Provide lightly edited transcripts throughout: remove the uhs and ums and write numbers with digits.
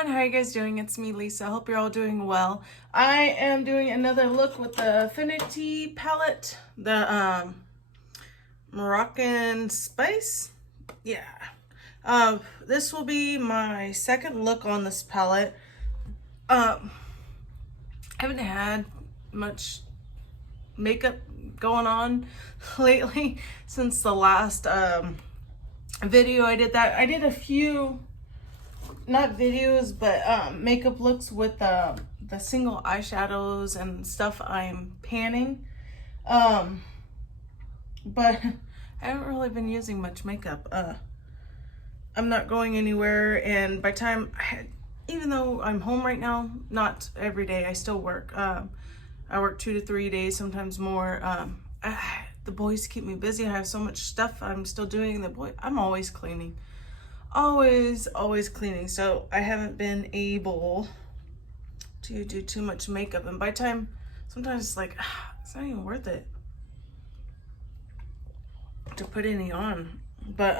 everyone, how are you guys doing? It's me, Lisa. I hope you're all doing well. I am doing another look with the Fenty palette, the Moroccan Spice. Yeah. This will be my second look on this palette. I haven't had much makeup going on lately since the last video I did. I did a few, not videos, but makeup looks with the single eyeshadows and stuff I'm panning. But I haven't really been using much makeup. I'm not going anywhere, and by time even though I'm home right now, not every day, I still work. I work 2 to 3 days, sometimes more. The boys keep me busy. I have so much stuff I'm still doing. I'm always cleaning. Always cleaning. So I haven't been able to do too much makeup. And by time, sometimes it's like, it's not even worth it to put any on. But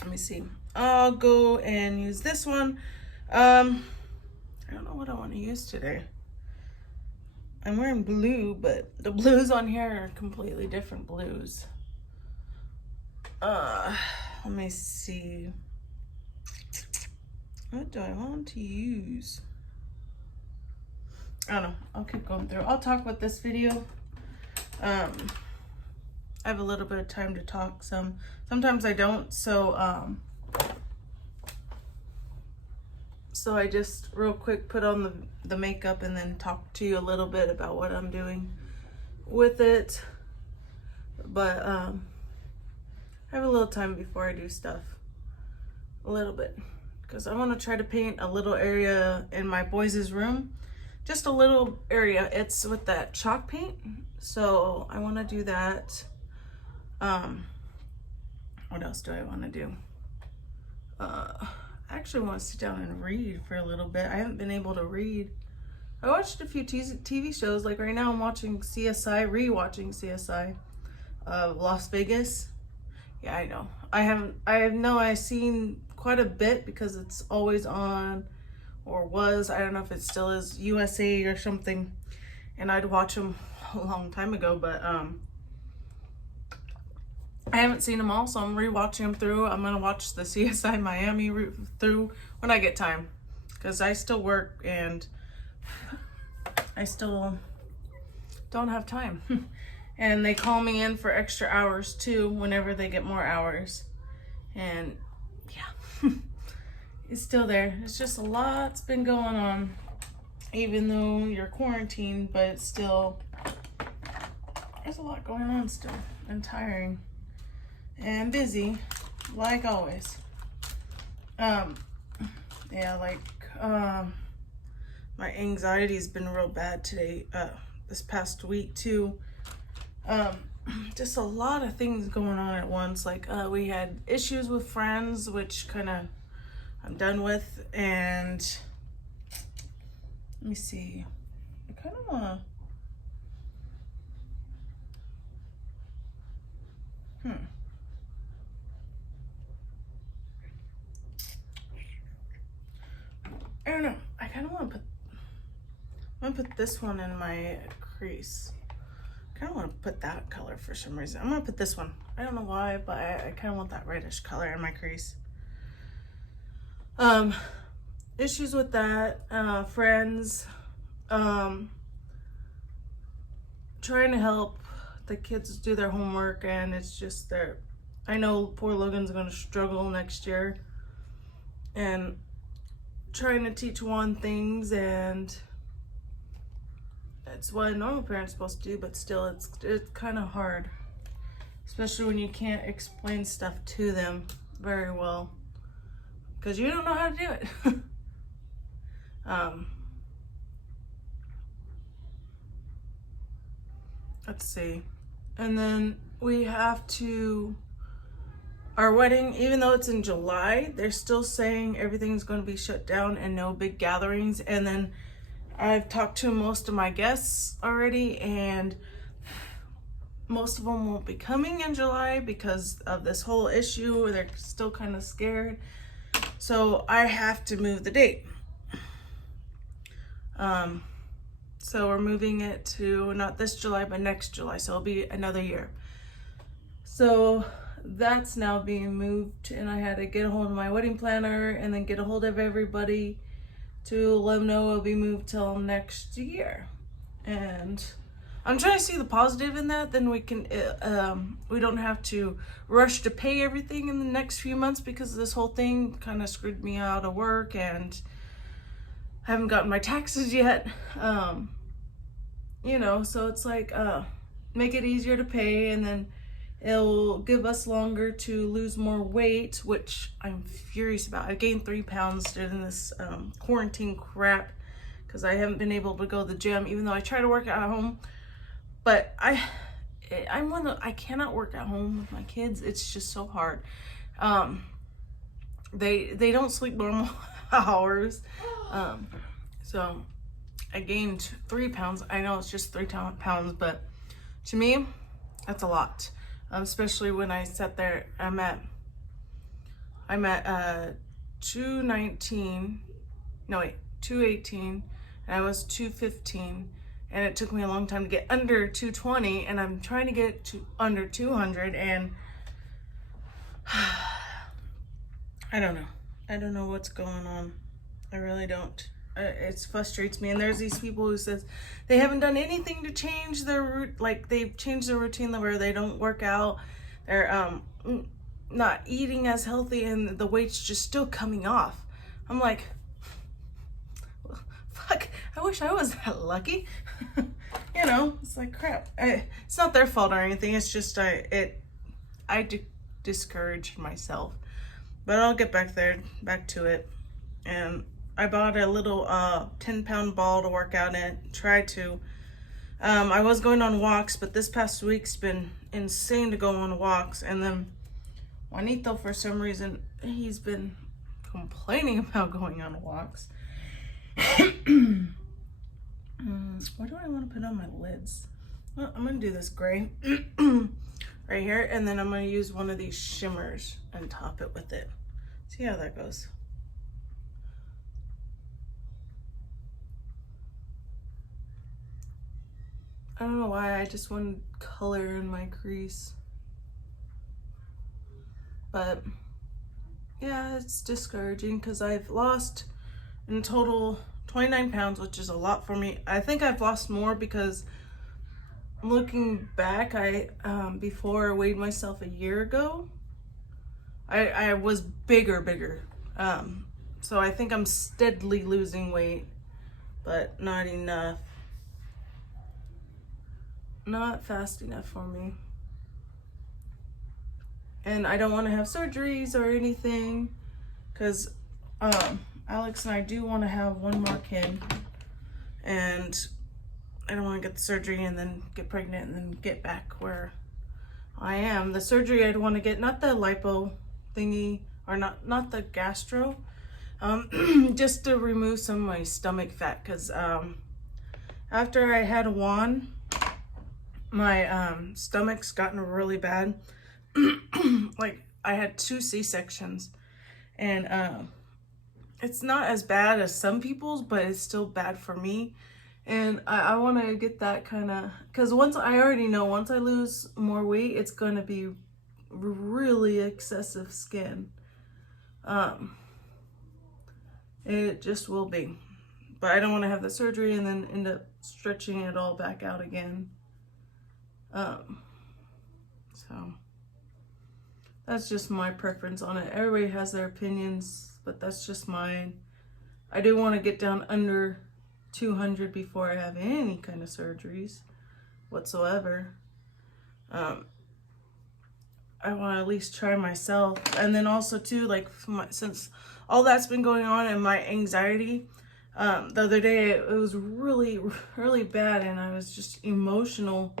let me see. I'll go and use this one. I don't know what I want to use today. I'm wearing blue, but the blues on here are completely different blues. Let me see. What do I want to use? I don't know. I'll keep going through. I'll talk with this video. I have a little bit of time to talk. Sometimes I don't. So I just real quick put on the makeup and then talk to you a little bit about what I'm doing with it. But I have a little time before I do stuff. A little bit. Because I want to try to paint a little area in my boys' room. Just a little area. It's with that chalk paint. So I want to do that. What else do I want to do? I actually want to sit down and read for a little bit. I haven't been able to read. I watched a few TV shows. Like right now I'm watching CSI, rewatching CSI of Las Vegas. Yeah, I know. I've seen quite a bit because it's always on, or was. I don't know if it still is, USA or something. And I'd watch them a long time ago, but I haven't seen them all, so I'm rewatching them through. I'm gonna watch the CSI Miami through when I get time, because I still work and I still don't have time. And they call me in for extra hours too whenever they get more hours. And yeah, it's still there. It's just a lot's been going on, even though you're quarantined, but it's still, there's a lot going on still, and tiring. And busy, like always. Yeah, like my anxiety's been real bad today, this past week too. Just a lot of things going on at once. Like we had issues with friends, which kind of I'm done with. And let me see. I kind of want to. I don't know. I kind of want to put this one in my crease. I kind of want to put that color for some reason. I'm going to put this one. I don't know why, but I kind of want that reddish color in my crease. Issues with that. Friends. Trying to help the kids do their homework, and it's just I know poor Logan's going to struggle next year. And trying to teach Juan things, and it's what a normal parent's supposed to do, but still it's kind of hard, especially when you can't explain stuff to them very well because you don't know how to do it. Let's see. And then we have to, our wedding, even though it's in July, they're still saying everything's going to be shut down and no big gatherings. And then I've talked to most of my guests already, and most of them won't be coming in July because of this whole issue. They're still kind of scared. So I have to move the date. So we're moving it to not this July, but next July. So it'll be another year. So that's now being moved, and I had to get a hold of my wedding planner and then get a hold of everybody to let them know it'll be moved till next year. And I'm trying to see the positive in that. Then we can, we don't have to rush to pay everything in the next few months, because this whole thing kind of screwed me out of work, and I haven't gotten my taxes yet. You know, so it's like, make it easier to pay, and then it'll give us longer to lose more weight, which I'm furious about. I gained 3 pounds during this quarantine crap, because I haven't been able to go to the gym, even though I try to work out at home. But I cannot work at home with my kids. It's just so hard. They don't sleep normal hours. So I gained 3 pounds. I know it's just 3 pounds, but to me, that's a lot. Especially when I sat there, I'm at 218, and I was 215, and it took me a long time to get under 220, and I'm trying to get to under 200, and I don't know what's going on. I really don't. It frustrates me. And there's these people who says they haven't done anything to change their they've changed their routine where they don't work out, they're not eating as healthy, and the weight's just still coming off. I'm like, fuck, I wish I was that lucky. You know, it's like crap. It's not their fault or anything. It's just I discourage myself. But I'll get back to it. And I bought a little 10-pound ball to work out in. Try to. I was going on walks, but this past week's been insane to go on walks. And then Juanito, for some reason, he's been complaining about going on walks. What do I want to put on my lids? Well, I'm going to do this gray right here, and then I'm going to use one of these shimmers and top it with it. See how that goes. I don't know why, I just wanted color in my crease. But yeah, it's discouraging because I've lost in total 29 pounds, which is a lot for me. I think I've lost more because looking back, before I weighed myself a year ago, I was bigger. So I think I'm steadily losing weight, but not enough. Not fast enough for me. And I don't want to have surgeries or anything, because Alex and I do want to have one more kid, and I don't want to get the surgery and then get pregnant and then get back where I am. The surgery I'd want to get, not the lipo thingy, or not the gastro, just to remove some of my stomach fat, because after I had Juan, my stomach's gotten really bad. Like, I had 2 C-sections, and it's not as bad as some people's, but it's still bad for me. And I want to get that kind of, because I already know once I lose more weight, it's going to be really excessive skin. It just will be. But I don't want to have the surgery and then end up stretching it all back out again. So that's just my preference on it. Everybody has their opinions, but that's just mine. I do want to get down under 200 before I have any kind of surgeries whatsoever. I want to at least try myself. And then also too, like, since all that's been going on and my anxiety, the other day it was really, really bad, and I was just emotional.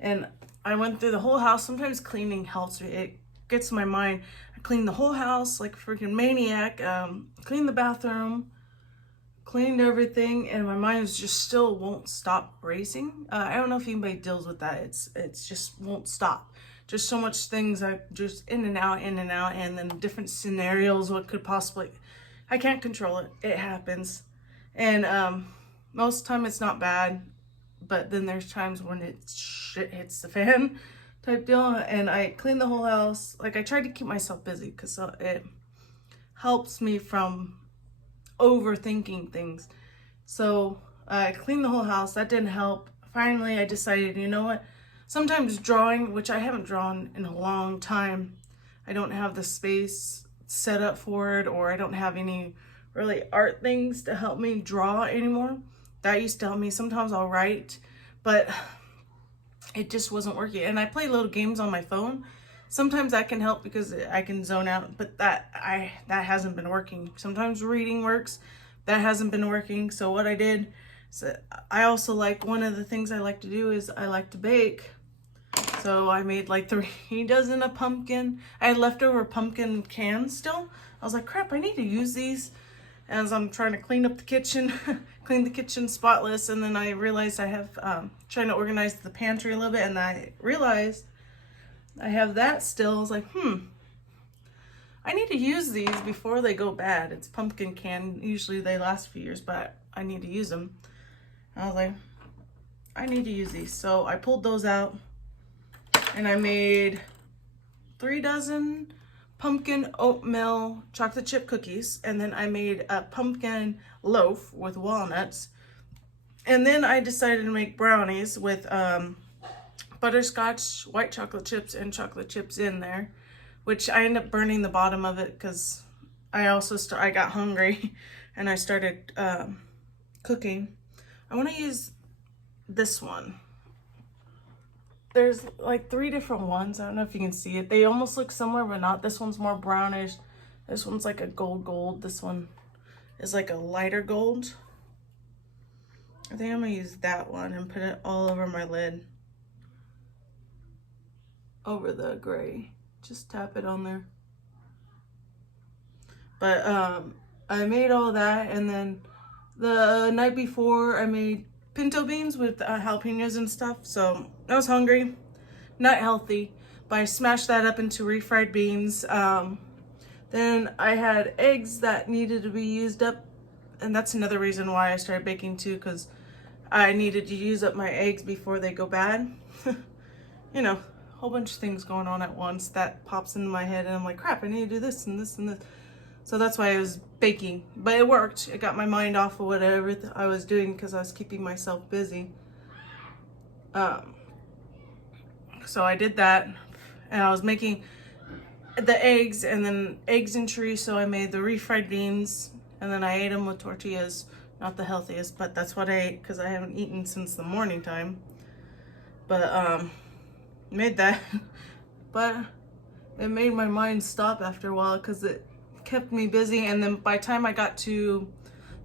And I went through the whole house. Sometimes cleaning helps me. It gets my mind. I cleaned the whole house like a freaking maniac. Cleaned the bathroom, cleaned everything, and my mind still won't stop racing. I don't know if anybody deals with that. It's just won't stop. just so much things I just in and out, and then different scenarios, what could possibly, I can't control it. It happens. And most of the time it's not bad, but then there's times when shit hits the fan type deal. And I clean the whole house. Like, I tried to keep myself busy because it helps me from overthinking things. So I cleaned the whole house. That didn't help. Finally, I decided, you know what? Sometimes drawing, which I haven't drawn in a long time, I don't have the space set up for it, or I don't have any really art things to help me draw anymore. That used to help me. Sometimes I'll write, but it just wasn't working. And I play little games on my phone. Sometimes that can help because I can zone out, but that hasn't been working. Sometimes reading works. That hasn't been working. So what I did, so I also like, one of the things I like to do is I like to bake. So I made like 3 dozen of pumpkin. I had leftover pumpkin cans still. I was like, crap, I need to use these. As I'm trying to clean up the kitchen, clean the kitchen spotless. And then I realized I have, trying to organize the pantry a little bit. And I realized I have that still. I was like, I need to use these before they go bad. It's pumpkin can. Usually they last a few years, but I need to use them. I was like, I need to use these. So I pulled those out and I made 3 dozen pumpkin oatmeal chocolate chip cookies. And then I made a pumpkin loaf with walnuts. And then I decided to make brownies with butterscotch, white chocolate chips, and chocolate chips in there, which I ended up burning the bottom of it because I also I got hungry and I started cooking. I want to use this one. There's like 3 different ones. I don't know if you can see it. They almost look similar, but not. This one's more brownish. This one's like a gold. This one is like a lighter gold. I think I'm gonna use that one and put it all over my lid. Over the gray. Just tap it on there. But I made all that, and then the night before I made pinto beans with jalapenos and stuff. So I was hungry, not healthy, but I smashed that up into refried beans. Then I had eggs that needed to be used up, and that's another reason why I started baking too, because I needed to use up my eggs before they go bad. You know, a whole bunch of things going on at once that pops into my head, and I'm like, crap, I need to do this and this and this. So that's why I was baking, but it worked. It got my mind off of whatever I was doing because I was keeping myself busy. So I did that, and I was making the eggs, and then eggs and chorizo. I made the refried beans, and then I ate them with tortillas. Not the healthiest, but that's what I ate because I haven't eaten since the morning time. But made that, but it made my mind stop after a while because it kept me busy. And then by the time I got to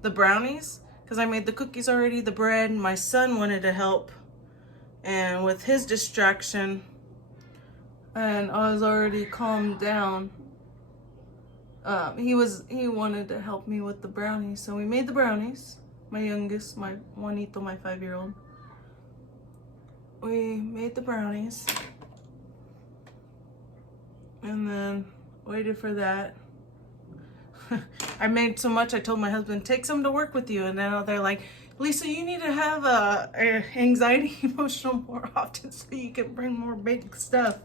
the brownies, because I made the cookies already, the bread, my son wanted to help, and with his distraction, and I was already calmed down, he wanted to help me with the brownies. So we made the brownies. My youngest, my Juanito, my 5-year-old, we made the brownies and then waited for that. I made so much, I told my husband, take some to work with you. And then they're like, Lisa, you need to have anxiety emotional more often so you can bring more big stuff.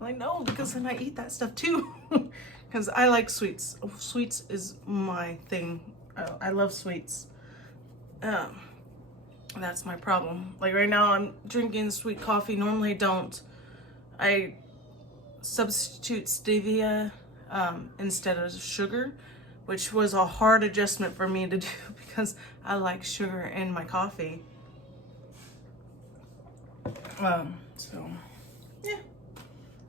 I'm like, no, because then I eat that stuff too. Because I like sweets. Sweets is my thing. I love sweets. That's my problem. Like right now I'm drinking sweet coffee. Normally I don't. I substitute stevia instead of sugar, which was a hard adjustment for me to do because I like sugar in my coffee. So yeah,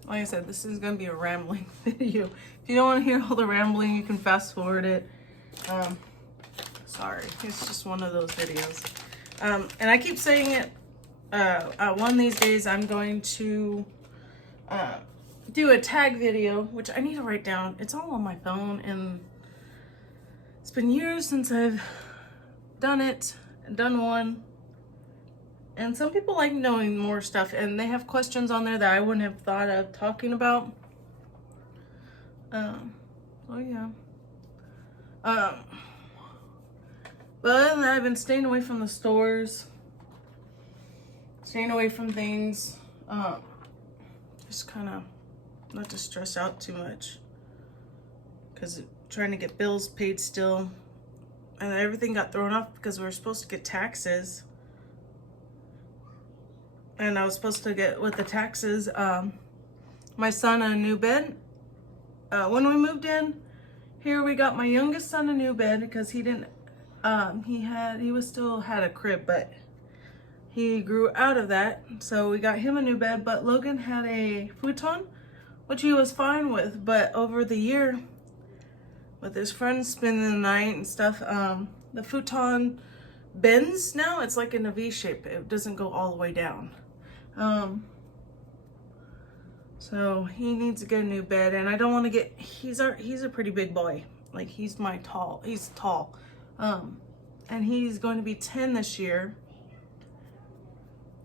like I said, this is gonna be a rambling video. If you don't want to hear all the rambling, you can fast forward it. Sorry, it's just one of those videos. And I keep saying it, one of these days I'm going to do a tag video, which I need to write down. It's all on my phone, and it's been years since I've done one. And some people like knowing more stuff, and they have questions on there that I wouldn't have thought of talking about. Oh yeah. But other than that, I've been staying away from the stores, staying away from things, just kind of not to stress out too much, because trying to get bills paid still, and everything got thrown off because we were supposed to get taxes, and I was supposed to get with the taxes my son a new bed. When we moved in here, we got my youngest son a new bed because he didn't he still had a crib, but he grew out of that, so we got him a new bed. But Logan had a futon, which he was fine with, but over the year with his friends spending the night and stuff, the futon bends now. It's like in a V shape. It doesn't go all the way down. So he needs to get a new bed, and I don't want to get, he's a pretty big boy. Like he's tall. And he's going to be 10 this year.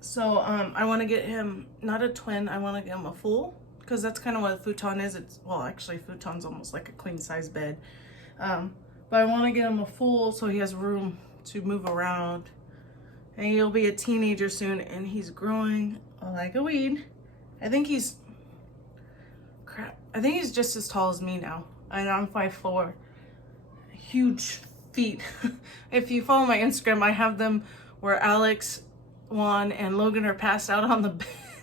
So I want to get him not a twin, I want to get him a full, because that's kind of what a futon is. It's, well, actually futon's almost like a queen size bed. But I want to get him a full so he has room to move around. And he'll be a teenager soon, and he's growing like a weed. I think he's just as tall as me now, and I'm 5'4". Huge feet. If you follow my Instagram, I have them where Alex, Juan, and Logan are passed out on the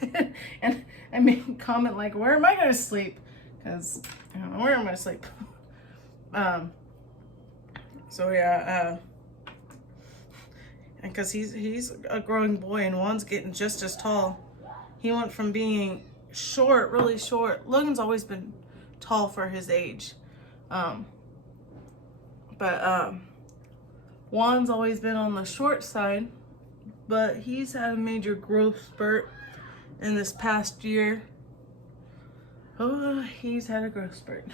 bed, and I made a comment like, where am I going to sleep? Because I don't know where I'm going to sleep. So yeah, and because he's a growing boy, and Juan's getting just as tall. He went from being short, really short. Logan's always been tall for his age, but Juan's always been on the short side, but he's had a major growth spurt in this past year. Oh, he's had a growth spurt.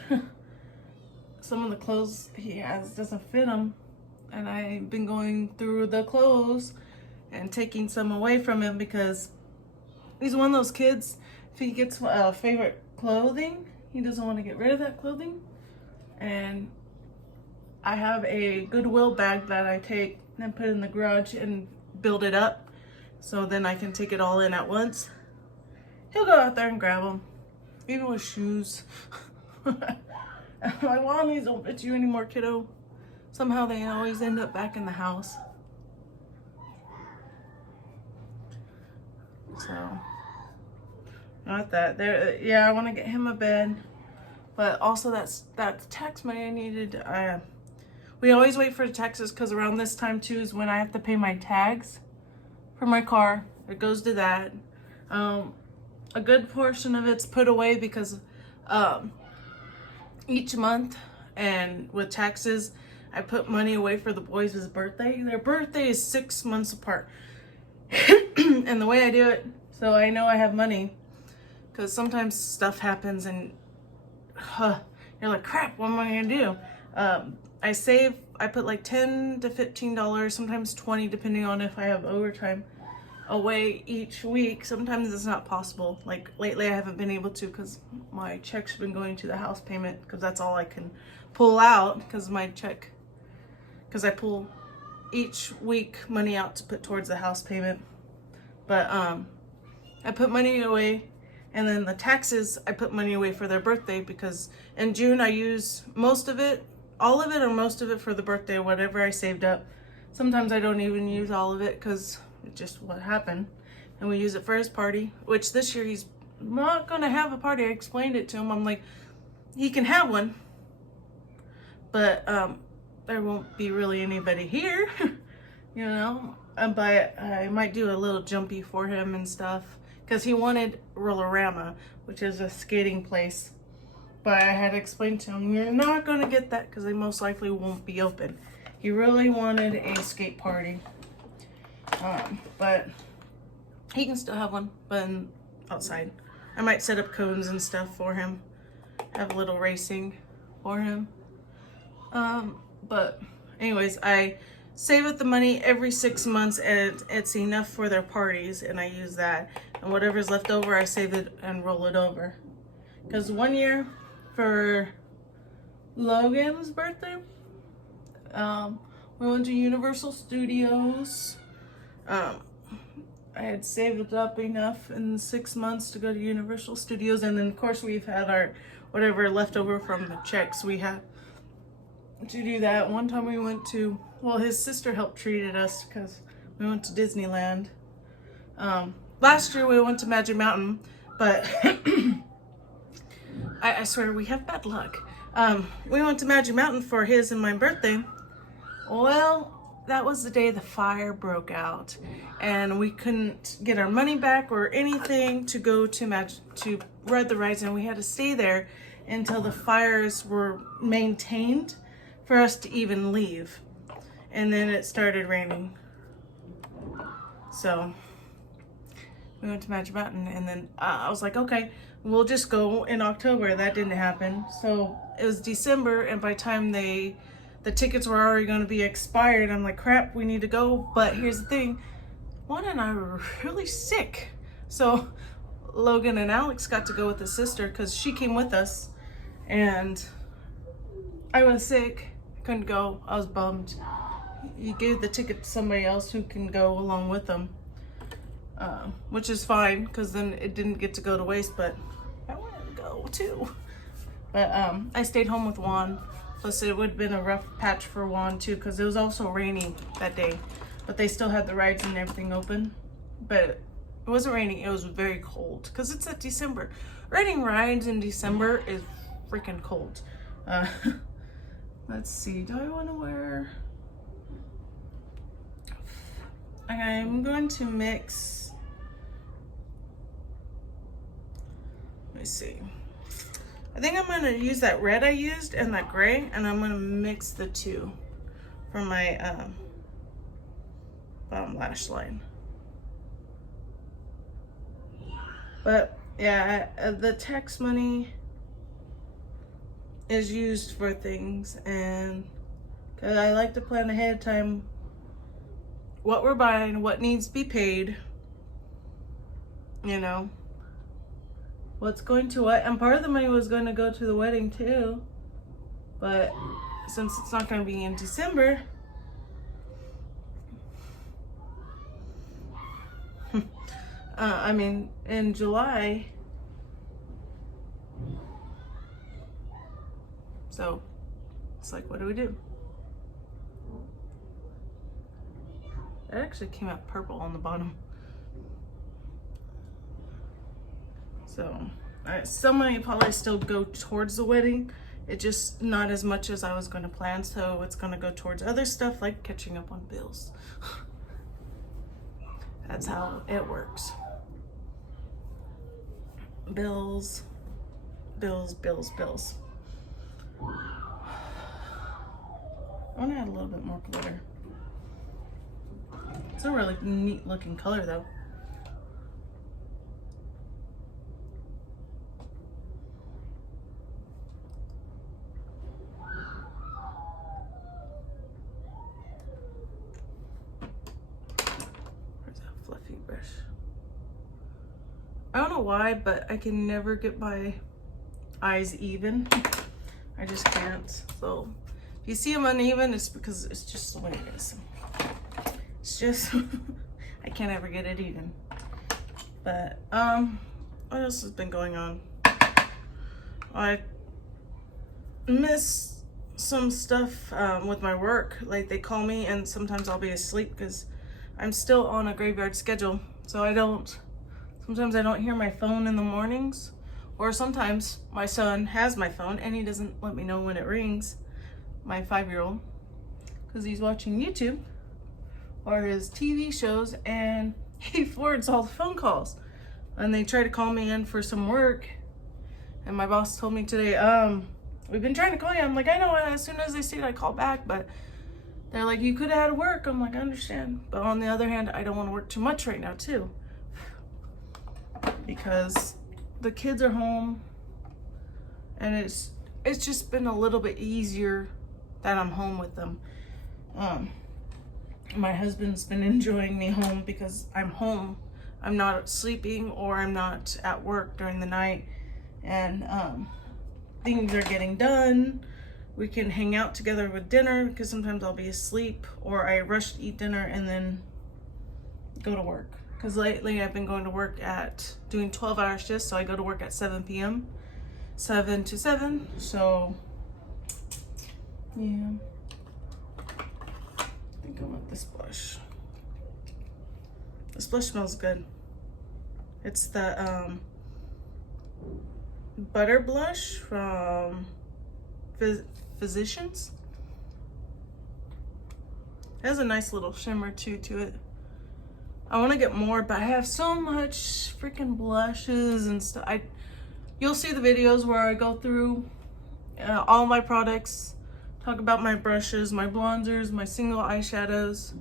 Some of the clothes he has doesn't fit him, and I've been going through the clothes and taking some away from him, because he's one of those kids, if he gets favorite clothing, he doesn't want to get rid of that clothing. And I have a Goodwill bag that I take and put in the garage and build it up, so then I can take it all in at once. He'll go out there and grab them, even with shoes. My mom, these don't fit you anymore, kiddo. Somehow they always end up back in the house. So, not that. There, yeah, I want to get him a bed, but also that tax money I needed. We always wait for the taxes, because around this time too is when I have to pay my tags for my car. It goes to that. A good portion of it's put away because each month, and with taxes, I put money away for the boys' birthday. Their birthday is 6 months apart. And the way I do it, so I know I have money, because sometimes stuff happens and you're like, crap, what am I gonna do? I put like $10 to $15, sometimes $20, depending on if I have overtime, away each week. Sometimes it's not possible. Like lately I haven't been able to, because my check's been going to the house payment, because that's all I can pull out, because I pull each week money out to put towards the house payment. But I put money away, and then the taxes, I put money away for their birthday, because in June I use most of it, all of it or most of it for the birthday, whatever I saved up. Sometimes I don't even use all of it, because it's just what happened. And we use it for his party, which this year he's not gonna have a party. I explained it to him. I'm like, he can have one, but there won't be really anybody here, you know. But I might do a little jumpy for him and stuff, because he wanted Rollerama, which is a skating place. But I had to explain to him, you're not going to get that, because they most likely won't be open. He really wanted a skate party. But he can still have one, but outside. I might set up cones and stuff for him. Have a little racing for him. But anyways, I save up the money every 6 months, and it's enough for their parties, and I use that. And whatever's left over, I save it and roll it over. Because one year for Logan's birthday, we went to Universal Studios. I had saved up enough in 6 months to go to Universal Studios, and then of course we've had our whatever left over from the checks we had to do that. One time we went to, well, his sister helped treated us because we went to Disneyland. Last year we went to Magic Mountain, but I swear we have bad luck. We went to Magic Mountain for his and my birthday. Well, that was the day the fire broke out, and we couldn't get our money back or anything to go to ride the rides, and we had to stay there until the fires were maintained for us to even leave. And then it started raining. So we went to Magic Mountain, and then I was like, okay, we'll just go in October. That didn't happen. So it was December, and by the time the tickets were already going to be expired, I'm like, crap, we need to go. But here's the thing, Juan and I were really sick. So Logan and Alex got to go with his sister because she came with us, and I was sick, couldn't go. I was bummed. He gave the ticket to somebody else who can go along with them, which is fine because then it didn't get to go to waste, but I wanted to go too. But I stayed home with Juan. Plus it would have been a rough patch for Juan too because it was also raining that day, but they still had the rides and everything open. But it wasn't raining, it was very cold because it's at December. Riding rides in December is freaking cold. Let's see, do I want to wear... I'm going to mix... Let me see. I think I'm going to use that red I used and that gray, and I'm going to mix the two for my bottom lash line. But yeah, the tax money is used for things, and because I like to plan ahead of time what we're buying, what needs to be paid, you know, what's going to what. And part of the money was going to go to the wedding too, but since it's not going to be in December, I mean in July, so it's like, what do we do? It actually came out purple on the bottom. So some money probably still go towards the wedding. It just not as much as I was going to plan. So it's going to go towards other stuff like catching up on bills. That's how it works. Bills, bills, bills, bills. I want to add a little bit more glitter. It's a really neat looking color though. Where's that fluffy brush? I don't know why, but I can never get my eyes even. I just can't. So if you see them uneven, it's because it's just the way it is. It's just, I can't ever get it even. But, what else has been going on? I miss some stuff with my work. Like they call me and sometimes I'll be asleep because I'm still on a graveyard schedule. So sometimes I don't hear my phone in the mornings, or sometimes my son has my phone and he doesn't let me know when it rings, my 5-year-old, because he's watching YouTube or his TV shows, and he forwards all the phone calls. And they try to call me in for some work, and my boss told me today, we've been trying to call you. I'm like, I know, as soon as they see it, I call back, but they're like, you could have had work. I'm like, I understand. But on the other hand, I don't want to work too much right now too, because the kids are home, and it's just been a little bit easier that I'm home with them. My husband's been enjoying me home because I'm home. I'm not sleeping or I'm not at work during the night, and things are getting done. We can hang out together with dinner because sometimes I'll be asleep or I rush to eat dinner and then go to work. Because lately I've been going to work at doing 12-hour shifts, so I go to work at 7 p.m. 7 to 7. So yeah, I think I want this blush. This blush smells good. It's the butter blush from Physicians. It has a nice little shimmer too to it. I want to get more, but I have so much freaking blushes and stuff. You'll see the videos where I go through all my products, talk about my brushes, my bronzers, my single eyeshadows.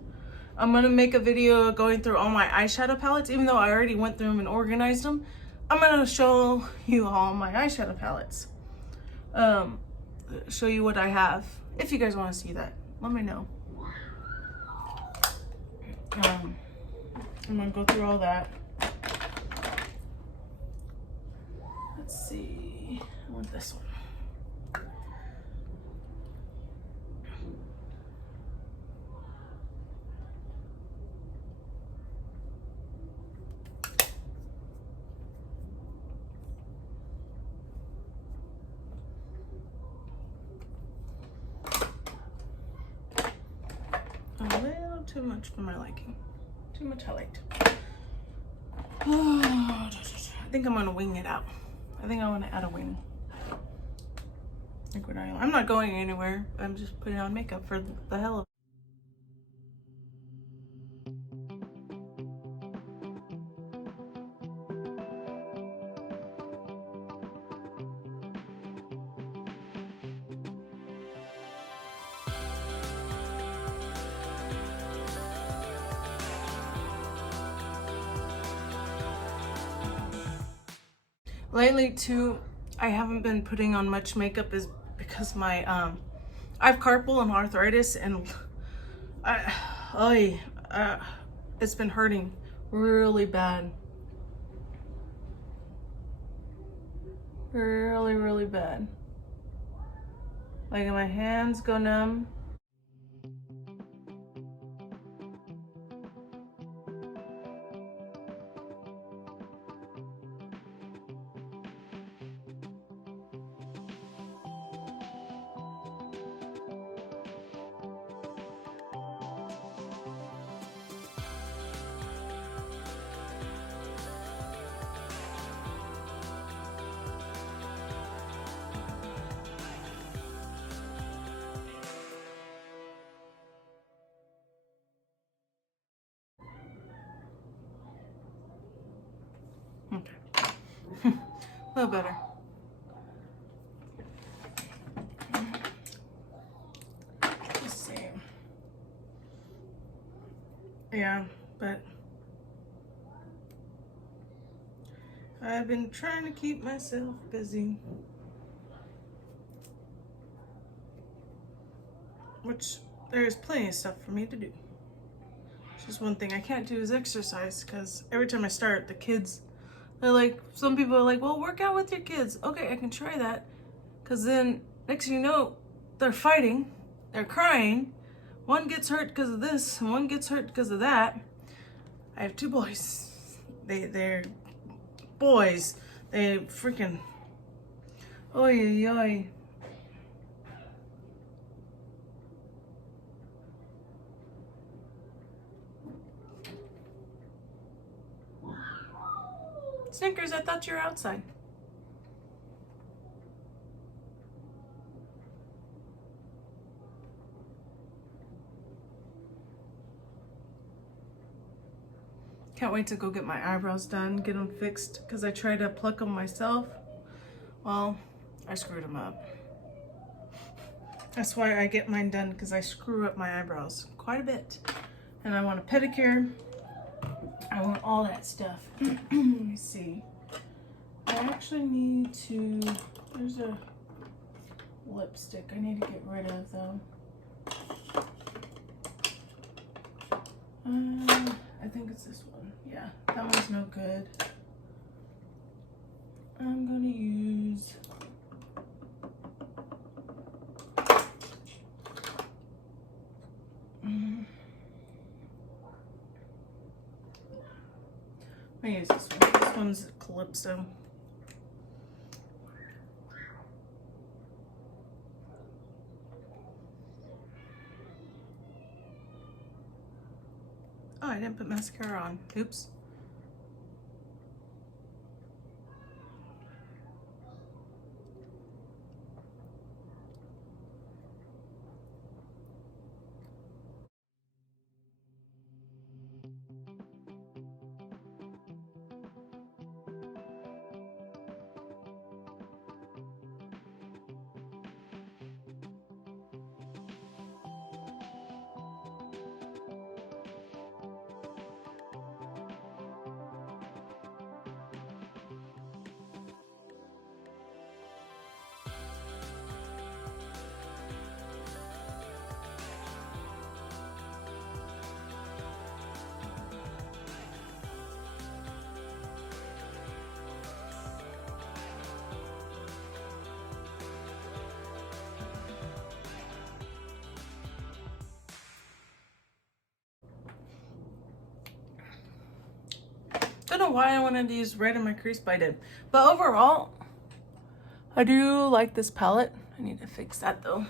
I'm gonna make a video going through all my eyeshadow palettes, even though I already went through them and organized them. I'm gonna show you all my eyeshadow palettes. Show you what I have. If you guys want to see that, let me know. I'm gonna go through all that. Let's see. I want this one. A little too much for my liking. Too much highlight. I think I'm gonna wing it out. I think I want to add a wing. Like what I'm not going anywhere. I'm just putting on makeup for the hell of it. Lately too, I haven't been putting on much makeup is because my I have carpal and arthritis, and it's been hurting really bad. Really bad. Like my hands go numb. Okay. A little better. Let's see. Yeah, but I've been trying to keep myself busy, which there's plenty of stuff for me to do. Just one thing I can't do is exercise, because every time I start, the kids, they're like, some people are like, well, work out with your kids. Okay, I can try that. Because then next thing you know, they're fighting, they're crying. One gets hurt because of this, and one gets hurt because of that. I have two boys. They're boys. They freaking, oy, oy. Snickers, I thought you were outside. Can't wait to go get my eyebrows done, get them fixed, because I tried to pluck them myself. Well, I screwed them up. That's why I get mine done, because I screw up my eyebrows quite a bit. And I want a pedicure. I want all that stuff. Let me see. I actually need to, there's a lipstick I need to get rid of though. think it's this one. Yeah, that one's no good. I'm gonna use I'm gonna use this one. This one's Calypso. Oh, I didn't put mascara on. Oops. Don't know why I wanted to use red in my crease, but I did. But overall, I do like this palette. I need to fix that though.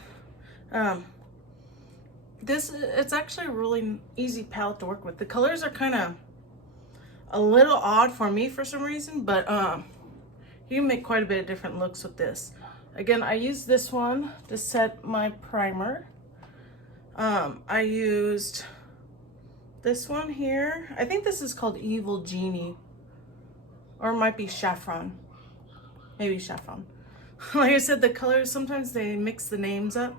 It's actually a really easy palette to work with. The colors are kind of a little odd for me for some reason, but you can make quite a bit of different looks with this. Again, I used this one to set my primer. I used this one here. I think this is called Evil Genie, or it might be Saffron. Maybe Saffron. Like I said, the colors, sometimes they mix the names up.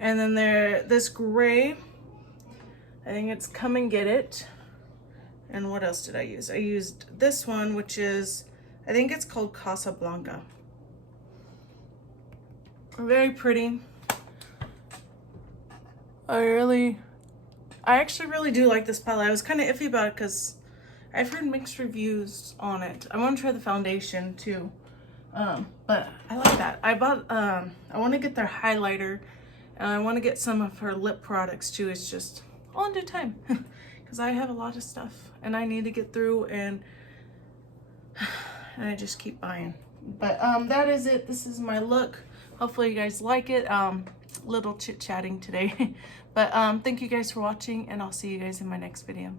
And then this gray, I think it's Come and Get It. And what else did I use? I used this one, which is, I think it's called Casablanca. Very pretty. I actually really do like this palette. I was kind of iffy about it because I've heard mixed reviews on it. I want to try the foundation too. But I like that. I want to get their highlighter, and I want to get some of her lip products too. It's just all in due time because I have a lot of stuff and I need to get through, and I just keep buying. But that is it. This is my look. Hopefully you guys like it. Little chit-chatting today. But thank you guys for watching, and I'll see you guys in my next video.